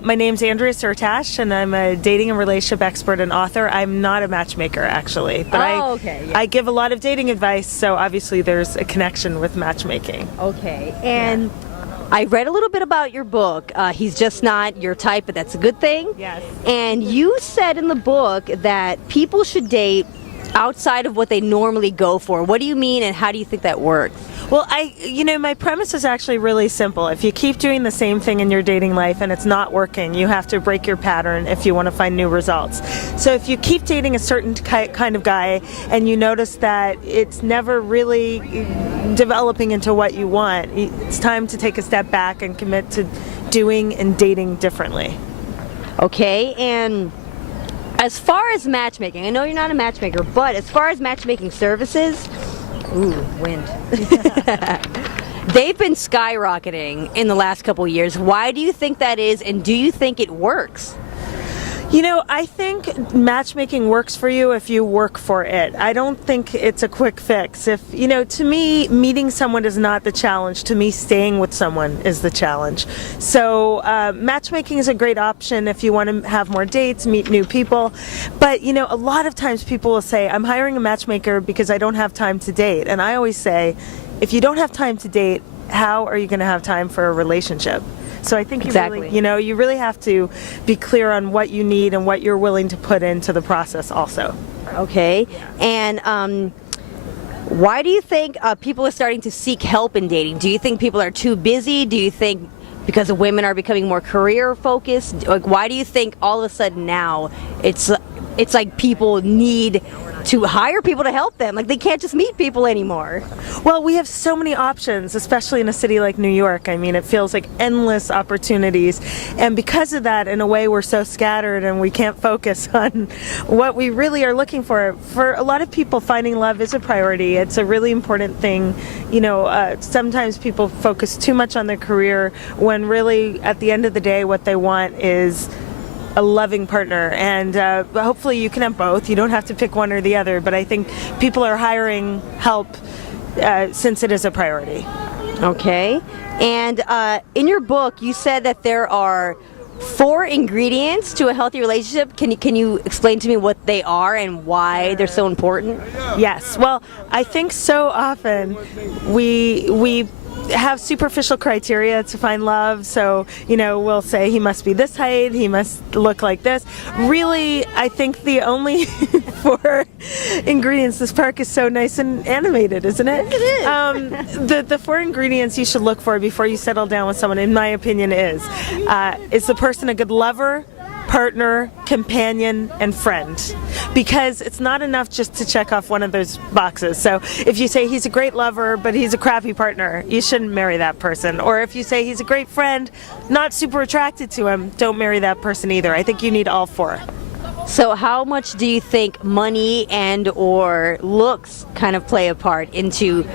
My name's Andrea Syrtash, and I'm a dating and relationship expert and author. I'm not a matchmaker, actually, but I give a lot of dating advice, so obviously there's a connection with matchmaking. Okay, and I read a little bit about your book. He's just not your type, but that's a good thing. Yes. And you said in the book that people should date outside of what they normally go for. What do you mean, and how do you think that works? Well, my premise is actually really simple. If you keep doing the same thing in your dating life and it's not working, you have to break your pattern if you want to find new results. So if you keep dating a certain kind of guy and you notice that it's never really developing into what you want, it's time to take a step back and commit to doing and dating differently. Okay, and as far as matchmaking, I know you're not a matchmaker, but as far as matchmaking services, ooh, wind. They've been skyrocketing in the last couple of years. Why do you think that is, and do you think it works? I think matchmaking works for you if you work for it. I don't think it's a quick fix. To me, meeting someone is not the challenge. To me, staying with someone is the challenge. So matchmaking is a great option if you want to have more dates, meet new people. But, a lot of times people will say, I'm hiring a matchmaker because I don't have time to date. And I always say, if you don't have time to date, how are you going to have time for a relationship? So I think you really have to be clear on what you need and what you're willing to put into the process also. Okay. And why do you think people are starting to seek help in dating? Do you think people are too busy? Do you think because the women are becoming more career focused? Like, why do you think all of a sudden now it's like people need to hire people to help them? Like, they can't just meet people anymore. Well, we have so many options, especially in a city like New York. I mean, it feels like endless opportunities. And because of that, in a way, we're so scattered and we can't focus on what we really are looking for. For a lot of people, finding love is a priority. It's a really important thing. Sometimes people focus too much on their career when really, at the end of the day, what they want is a loving partner, and hopefully you can have both. You don't have to pick one or the other, but I think people are hiring help since it is a priority. Okay. And in your book, you said that there are 4 ingredients to a healthy relationship. Can you explain to me what they are and why they're so important? Yes. Well, I think so often we have superficial criteria to find love. So, we'll say he must be this height, he must look like this. Really, I think the only 4 ingredients, this park is so nice and animated, isn't it? Yes, it is. The 4 ingredients you should look for before you settle down with someone, in my opinion, is the person a good lover, partner, companion, and friend? Because it's not enough just to check off one of those boxes. So if you say he's a great lover but he's a crappy partner, you shouldn't marry that person. Or if you say he's a great friend, not super attracted to him, don't marry that person either. I think you need all 4. So how much do you think money and or looks kind of play a part into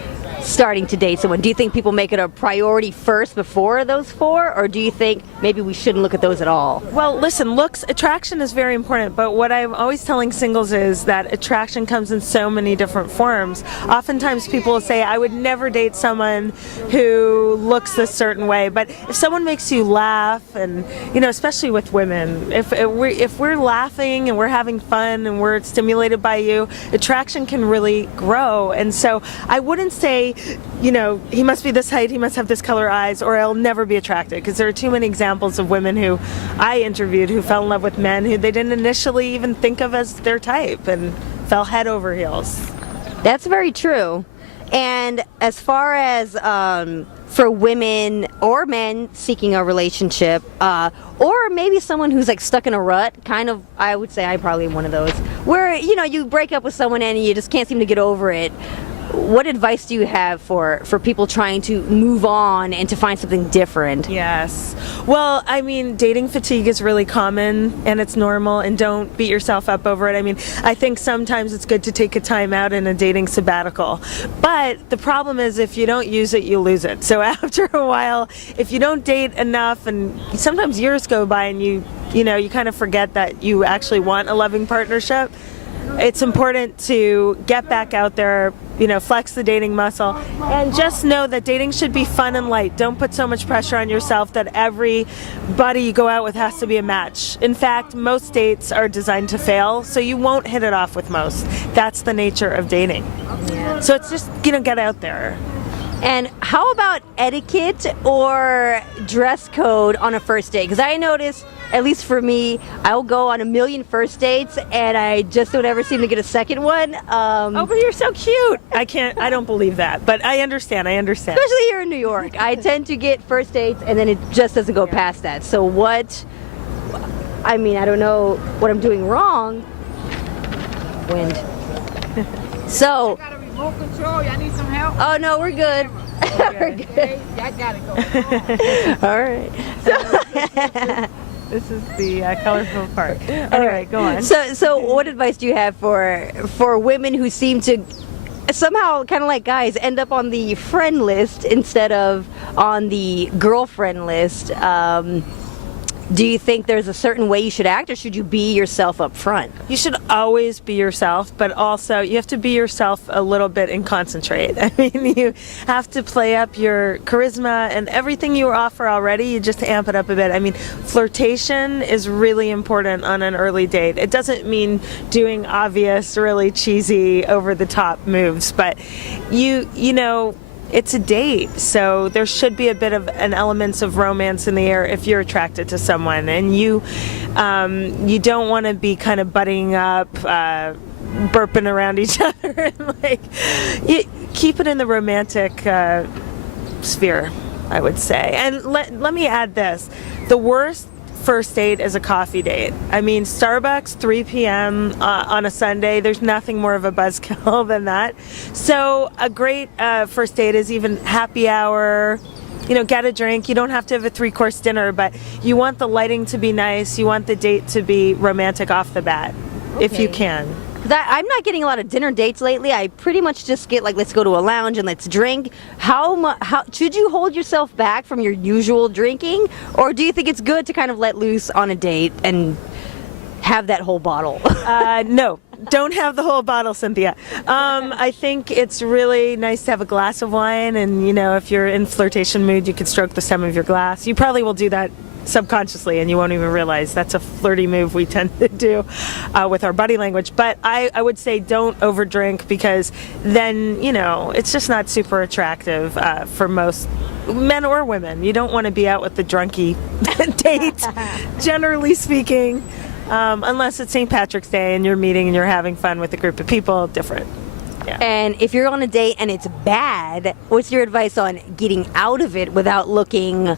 starting to date someone? Do you think people make it a priority first before those 4, or do you think maybe we shouldn't look at those at all? Well, listen, attraction is very important, but what I'm always telling singles is that attraction comes in so many different forms. Oftentimes people will say, I would never date someone who looks this certain way, but if someone makes you laugh, and especially with women, if we're laughing and we're having fun and we're stimulated by you, attraction can really grow. And so I wouldn't say, he must be this height, he must have this color eyes, or I'll never be attracted, because there are too many examples of women who I interviewed who fell in love with men who they didn't initially even think of as their type and fell head over heels. That's very true. And as far as for women or men seeking a relationship, or maybe someone who's like stuck in a rut, kind of, I would say I probably am one of those, where you break up with someone and you just can't seem to get over it. What advice do you have for people trying to move on and to find something different? Yes. Well, I mean, dating fatigue is really common and it's normal, and don't beat yourself up over it. I mean, I think sometimes it's good to take a time out in a dating sabbatical. But the problem is if you don't use it, you lose it. So after a while, if you don't date enough, and sometimes years go by and you kind of forget that you actually want a loving partnership, it's important to get back out there, flex the dating muscle, and just know that dating should be fun and light. Don't put so much pressure on yourself that everybody you go out with has to be a match. In fact, most dates are designed to fail, so you won't hit it off with most. That's the nature of dating. So it's just, get out there. And how about etiquette or dress code on a first date? Because I notice, at least for me, I'll go on a million first dates and I just don't ever seem to get a second one. Oh, but you're so cute. I don't believe that, but I understand. Especially here in New York. I tend to get first dates and then it just doesn't go past that. So I don't know what I'm doing wrong. Wind. So. Remote control, y'all need some help? Oh no, we're good. We're good. Hey, y'all gotta go. All right. This is the colorful part. Anyway, go on. So what advice do you have for women who seem to somehow, kind of like guys, end up on the friend list instead of on the girlfriend list? Do you think there's a certain way you should act, or should you be yourself up front? You should always be yourself, but also you have to be yourself a little bit and concentrate. I mean, you have to play up your charisma and everything you offer already, you just amp it up a bit. I mean, flirtation is really important on an early date. It doesn't mean doing obvious, really cheesy, over-the-top moves, but you know, it's a date, so there should be a bit of an elements of romance in the air if you're attracted to someone, and you don't want to be kind of butting up, burping around each other, and you keep it in the romantic sphere, I would say. And let me add this: the worst first date is a coffee date. I mean, Starbucks, 3 p.m. On a Sunday, there's nothing more of a buzzkill than that. So a great first date is even happy hour, get a drink. You don't have to have a 3-course dinner, but you want the lighting to be nice. You want the date to be romantic off the bat, if you can. I'm not getting a lot of dinner dates lately. I pretty much just get let's go to a lounge and let's drink. How should you hold yourself back from your usual drinking, or do you think it's good to kind of let loose on a date and have that whole bottle? No, don't have the whole bottle, Cynthia. I think it's really nice to have a glass of wine, and if you're in flirtation mood, you could stroke the stem of your glass. You probably will do that subconsciously, and you won't even realize. That's a flirty move we tend to do with our body language. But I would say don't overdrink, because then it's just not super attractive for most men or women. You don't want to be out with the drunkie date, generally speaking, unless it's St. Patrick's Day and you're meeting and you're having fun with a group of people. Different. Yeah. And if you're on a date and it's bad, what's your advice on getting out of it without looking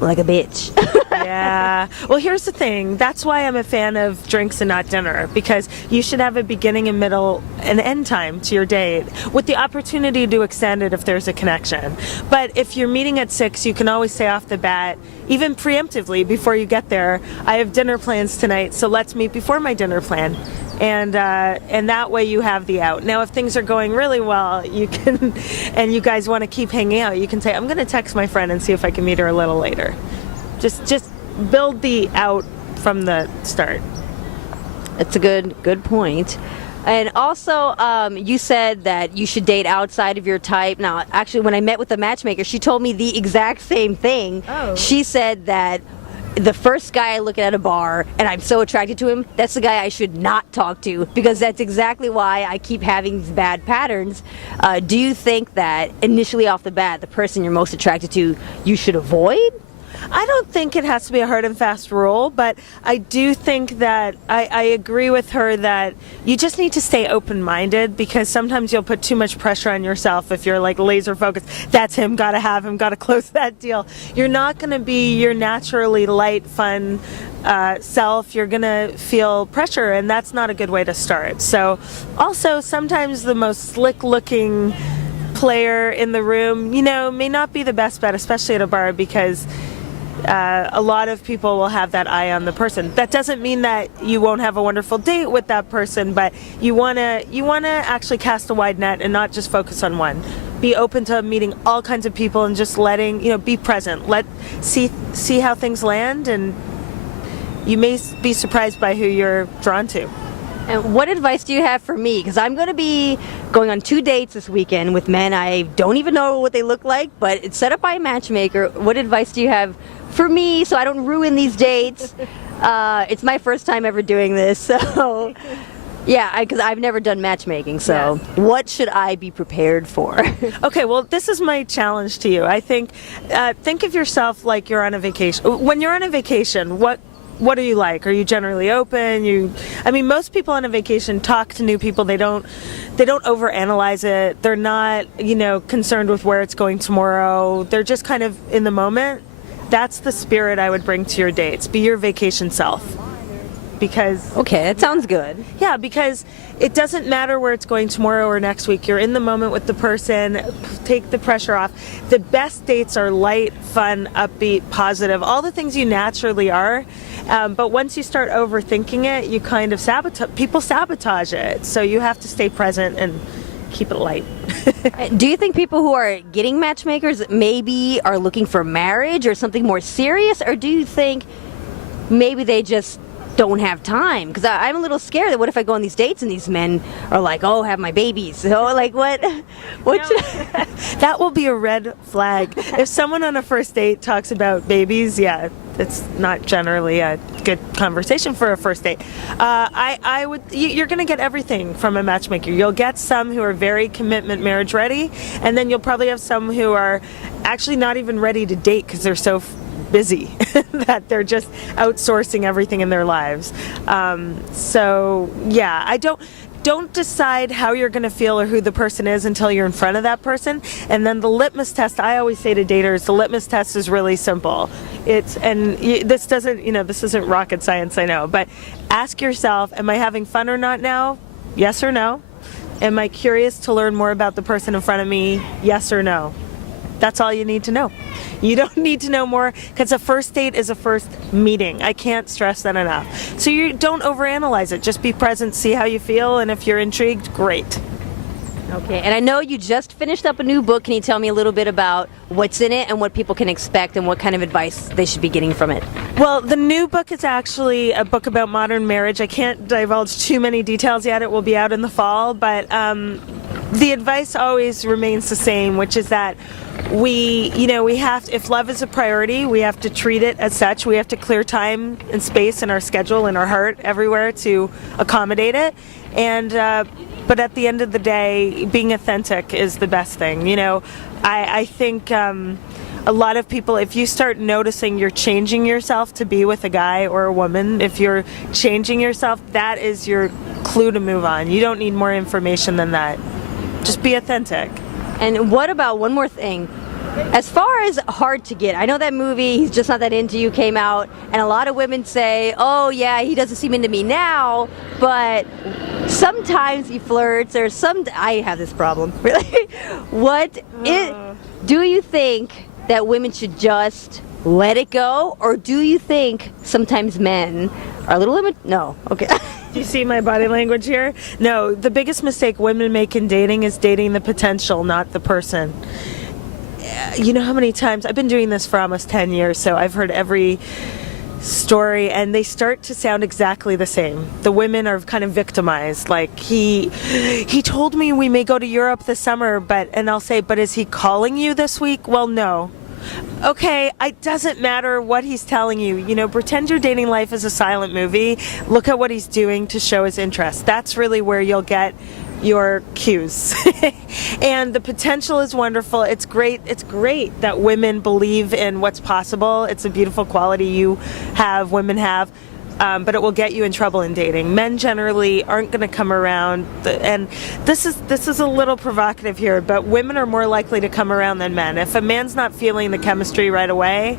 like a bitch? Yeah. Well, here's the thing. That's why I'm a fan of drinks and not dinner, because you should have a beginning and middle and end time to your date, with the opportunity to extend it if there's a connection. But if you're meeting at 6, you can always say off the bat, even preemptively before you get there, I have dinner plans tonight, so let's meet before my dinner plan. And that way you have the out. Now, if things are going really well, you can, and you guys want to keep hanging out, you can say, I'm going to text my friend and see if I can meet her a little later. Just build the out from the start. That's a good point. And also, you said that you should date outside of your type. Now, actually, when I met with the matchmaker, she told me the exact same thing. Oh. She said that the first guy I look at a bar and I'm so attracted to him, that's the guy I should not talk to, because that's exactly why I keep having these bad patterns. Do you think that initially off the bat, the person you're most attracted to, you should avoid? I don't think it has to be a hard and fast rule, but I do think that I agree with her that you just need to stay open-minded, because sometimes you'll put too much pressure on yourself if you're laser focused. That's him, gotta have him, gotta close that deal. You're not gonna be your naturally light, fun self. You're gonna feel pressure, and that's not a good way to start. So also, sometimes the most slick-looking player in the room, may not be the best bet, especially at a bar, because a lot of people will have that eye on the person. That doesn't mean that you won't have a wonderful date with that person, but you wanna actually cast a wide net and not just focus on one. Be open to meeting all kinds of people and just letting, be present. See how things land, and you may be surprised by who you're drawn to. And what advice do you have for me? Because I'm going to be going on 2 dates this weekend with men I don't even know what they look like, but it's set up by a matchmaker. What advice do you have for me so I don't ruin these dates? It's my first time ever doing this, so yeah, because I've never done matchmaking, so what should I be prepared for? Okay, well, this is my challenge to you. I think of yourself like you're on a vacation. When you're on a vacation, what are you like? Are you generally open? I mean, most people on a vacation talk to new people. They don't overanalyze it. They're not, concerned with where it's going tomorrow. They're just kind of in the moment. That's the spirit I would bring to your dates. Be your vacation self. Because okay, that sounds good. Yeah, because it doesn't matter where it's going tomorrow or next week. You're in the moment with the person. Take the pressure off. The best dates are light, fun, upbeat, positive, all the things you naturally are. But once you start overthinking it, you kind of sabotage it. So you have to stay present and keep it light. Do you think people who are getting matchmakers maybe are looking for marriage or something more serious, or do you think maybe they just don't have time? Because I'm a little scared that what if I go on these dates and these men are like, oh, have my babies. So like what That will be a red flag. If someone on a first date talks about babies, yeah, it's not generally a good conversation for a first date. You're going to get everything from a matchmaker. You'll get some who are very commitment marriage ready, and then you'll probably have some who are actually not even ready to date because they're so busy that they're just outsourcing everything in their lives. So yeah, I don't decide how you're going to feel or who the person is until you're in front of that person. And then the litmus test, I always say to daters, the litmus test is really simple. This isn't rocket science, I know, but ask yourself, am I having fun or not now? Yes or no? Am I curious to learn more about the person in front of me? Yes or no? That's all you need to know. You don't need to know more, because a first date is a first meeting. I can't stress that enough. So you don't overanalyze it. Just be present, see how you feel, and if you're intrigued, great. Okay, and I know you just finished up a new book. Can you tell me a little bit about what's in it and what people can expect and what kind of advice they should be getting from it? Well, the new book is actually a book about modern marriage. I can't divulge too many details yet. It will be out in the fall, but the advice always remains the same, which is that we have to, if love is a priority, we have to treat it as such. We have to clear time and space in our schedule, in our heart, everywhere to accommodate it. And but at the end of the day, being authentic is the best thing. I think a lot of people, if you start noticing you're changing yourself to be with a guy or a woman, if you're changing yourself, that is your clue to move on. You don't need more information than that. Just be authentic. And what about one more thing? As far as Hard to Get, I know that movie, He's Just Not That Into You, came out, and a lot of women say, oh yeah, he doesn't seem into me now, but sometimes he flirts, or I have this problem, really. Do you think that women should just let it go, or do you think sometimes men are a little No, okay. Do you see my body language here? No, the biggest mistake women make in dating is dating the potential, not the person. You know how many times, I've been doing this for almost 10 years, so I've heard every story, and they start to sound exactly the same. The women are kind of victimized, like he told me we may go to Europe this summer, and I'll say, but is he calling you this week? Well, no. Okay, it doesn't matter what he's telling you. Pretend your dating life is a silent movie. Look at what he's doing to show his interest. That's really where you'll get your cues. And the potential is wonderful. It's great that women believe in what's possible. It's a beautiful quality you have, women have. But it will get you in trouble in dating. Men generally aren't going to come around, and this is a little provocative here, but women are more likely to come around than men. If a man's not feeling the chemistry right away,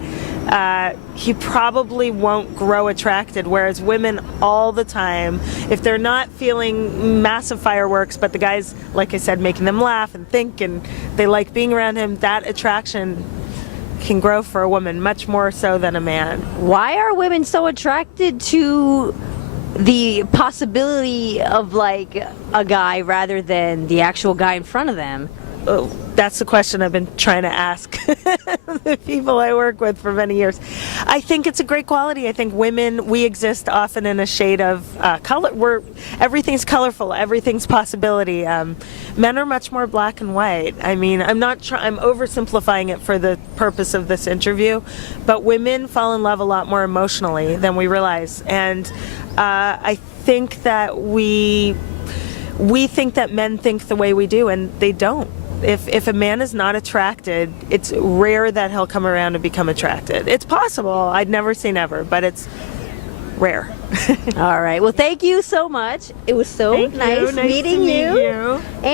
he probably won't grow attracted, whereas women all the time, if they're not feeling massive fireworks, but the guy's, like I said, making them laugh and think, and they like being around him, that attraction can grow for a woman much more so than a man. Why are women so attracted to the possibility of like a guy rather than the actual guy in front of them? That's the question I've been trying to ask the people I work with for many years. I think it's a great quality. I think women, we exist often in a shade of color. Everything's colorful, everything's possibility. Men are much more black and white. I mean, I'm oversimplifying it for the purpose of this interview, but women fall in love a lot more emotionally than we realize. And I think that we think that men think the way we do, and they don't. If a man is not attracted, it's rare that he'll come around and become attracted. It's possible. I'd never say never, but it's rare. All right. Well, thank you so much. It was so nice meeting to meet you.